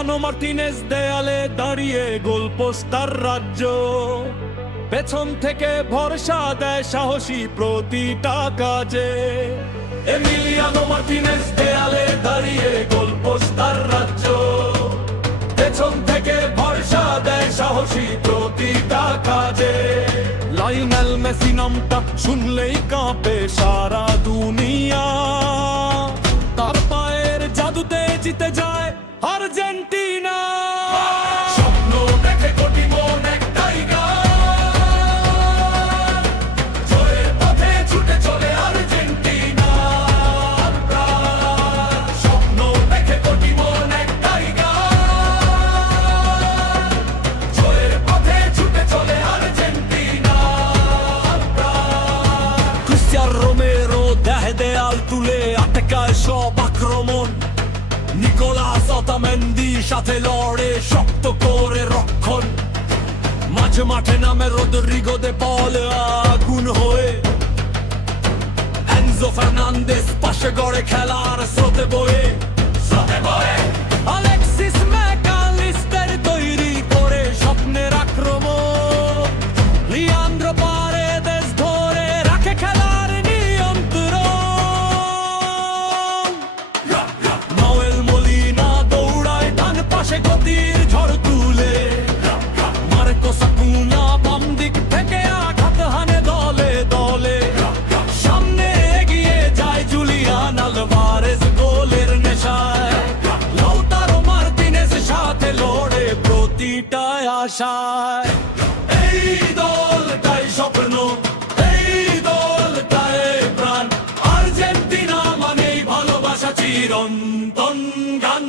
Emiliano Martinez দেয়ালে দাঁড়িয়ে গোলপোস্টার রাজ্য, পেছন থেকে ভরসা দেয় সাহসী প্রতিটা কাজে। এমিলিয়ানো মার্টিনেজ দেয়ালে দাঁড়িয়ে গোলপোস্টার রাজ্য, পেছন থেকে ভরসা দেয় সাহসী প্রতিটা কাজে। লাইনেল মেসি নামটা শুনলেই কাঁপে সারা দুনিয়া, তার পায়ের জাদুতে জিতে যায় আর্জেন্টিনা। স্বপ্ন দেখে কোটি মন একটাই গান, জয়ের পথে ছুটে চলে আর্জেন্টিনা। স্বপ্ন দেখে কোটি মন একটাই গান, জয়ের পথে ছুটে চলে আর্জেন্টিনা। ক্রিস্টিয়ানো রোমেরো দেহে দেয়াল তুলে আটকায় সব আক্রমণ, নিকোলাস ওতামেন্দি সাথে লড়ে শক্ত করে রক্ষণ। মাঝে মাঠে নামে রদ্রিগো দে পল আগুন হয়ে, এনজো ফার্নান্দেজ পাশে গড়ে খেলার স্রোতে বয়ে। আলেক্সিস ম্যাকালিস্টার তৈরি করে স্বপ্নের আক্রমণ, লিয়ান্দ্রো পারেদেস ধরে রাখে খেলার নিয়ন্ত্রণ। নোয়েল মলিনা দৌড়ায় ডান পাশে গতির ঝড় তুলে, মার্কোস আকুনা বাম দিক থেকে আঘাত হানে দলে দলে। সামনে এগিয়ে যায় জুলিয়ান আলভারেজ গোলের নেশায়, লাউতারো মার্টিনেজ সাথে লড়ে প্রতিটা আশায়। এই দলটাই স্বপ্ন, এই দলটাই প্রাণ, আর্জেন্টিনা মানেই ভালোবাসা চিরন্তন গান।